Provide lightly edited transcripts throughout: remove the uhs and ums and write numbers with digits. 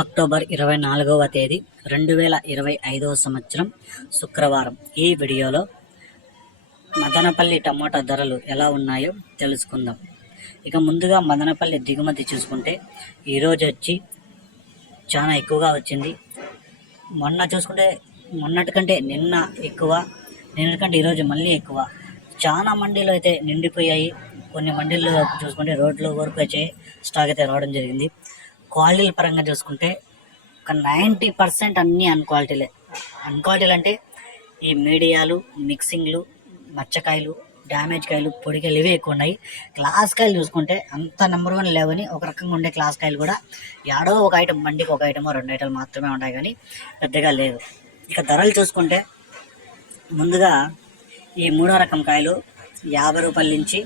October 24వ తేదీ 2025వ సంవత్సరం శుక్రవారం. ఈ వీడియోలో మదనపల్లి టమోటా ధరలు ఎలా ఉన్నాయో తెలుసుకుందాం. ఇక ముందుగా మదనపల్లి దిగుమతి చూసుకుంటే ఈరోజు వచ్చి చాలా ఎక్కువగా వచ్చింది. మొన్న చూసుకుంటే మొన్నటి కంటే నిన్న ఎక్కువ, నిన్నటికంటే ఈరోజు మళ్ళీ ఎక్కువ. చాలా మండీలు అయితే నిండిపోయాయి. కొన్ని మండీలు చూసుకుంటే రోడ్ల వరకు వచ్చే స్టాక్ అయితే రావడం జరిగింది. క్వాలిటీల పరంగా చూసుకుంటే ఒక 90% అన్నీ అన్క్వాలిటీలే. అన్క్వాలిటీలు అంటే ఈ మీడియాలు, మిక్సింగ్లు, మచ్చకాయలు, డ్యామేజ్ కాయలు, పొడికాయలు ఇవే ఎక్కువ ఉన్నాయి. క్లాస్ కాయలు చూసుకుంటే అంత నెంబర్ 1 లేవని ఒక రకంగా ఉండే క్లాస్ కాయలు కూడా ఏడో ఒక ఐటమ్, బండికి ఒక ఐటమో 2 ఐటమ్ మాత్రమే ఉంటాయి కానీ పెద్దగా లేదు. ఇక ధరలు చూసుకుంటే ముందుగా ఈ 3వ రకం కాయలు 50 రూపాయల నుంచి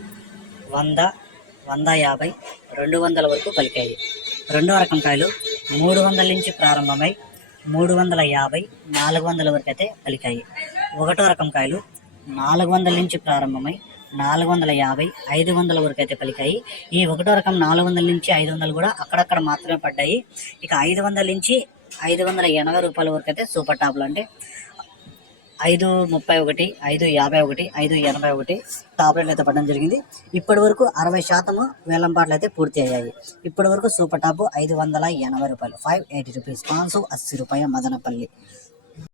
100, 150, 200 వరకు పలికాయి. 2వ రకం కాయలు 300 నుంచి ప్రారంభమై 350, 400 వరకు అయితే పలికాయి. 1వ రకం కాయలు 400 నుంచి ప్రారంభమై 450, 500 వరకు అయితే పలికాయి. ఈ 1వ రకం 400 నుంచి 500 కూడా అక్కడక్కడ మాత్రమే పడ్డాయి. ఇక 500 నుంచి 580 రూపాయల వరకు అయితే సూపర్ టాప్లు అంటే 531, 551, 581 టాప్ రేట్లు అయితే పడడం జరిగింది. ఇప్పటి వరకు 60% వేలంపాట్లు అయితే పూర్తి అయ్యాయి. ఇప్పటి వరకు సూపర్ టాప్ 580 రూపాయలు, 580 రూపీస్, 580 రూపాయ మదనపల్లి.